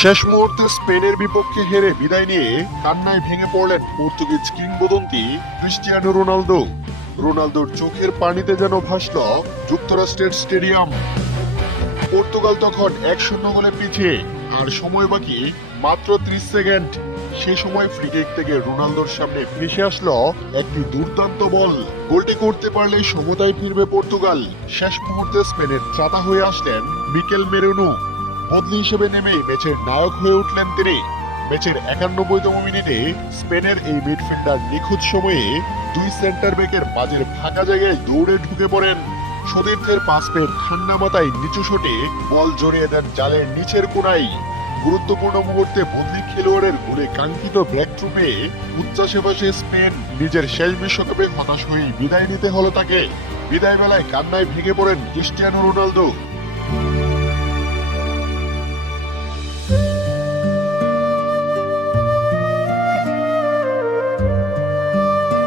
শেষ মুহূর্তে স্পেনের বিপক্ষে হেরে বিদায় নিয়ে কান্নায় ভেঙে পড়লেন পর্তুগিজ কিংবদন্তি ক্রিস্টিয়ানো রোনালদো। রোনালদোর চোখের পানিতে যেন ভাসল যুক্তরাষ্ট্রের স্টেডিয়াম। পর্তুগাল তখন 1-0 গোলে পিছিয়ে, আর সময় বাকি মাত্র 30 সেকেন্ড। সে সময় ফ্রিকিক থেকে রোনালদোর সামনে ভেসে আসলো একটি দুর্দান্ত বল। গোলটি করতে পারলেই সমতায় ফিরবে পর্তুগাল। শেষ মুহূর্তে স্পেনের ত্রাতা হয়ে আসলেন মিকেল মেরিনো। বদলি হিসেবে নেমে ম্যাচের নায়ক হয়ে উঠলেন তিনি। ম্যাচের 91তম মিনিটে স্পেনের এই মিডফিল্ডার নিখুঁত সময়ে দুই সেন্টার ব্যাকের মাঝের ফাঁকা জায়গায় দৌড়ে ঢুকে পড়েন। সতীর্থের পাস পেয়ে ঠান্ডা মাথায় নিচু শটে বল জড়িয়ে দেন জালের নিচের কোণায়। গুরুত্বপূর্ণ মুহূর্তে বদলি খেলোয়াড়ের গোলে কাঙ্ক্ষিত ব্রেক থ্রু পেয়ে উচ্ছ্বাসে ভাসে স্পেন। নিজের শেষ বিশ্বকাপে হতাশ হয়ে বিদায় নিতে হলো তাকে। বিদায় বেলায় কান্নায় ভেঙে পড়েন ক্রিস্টিয়ানো রোনালদো।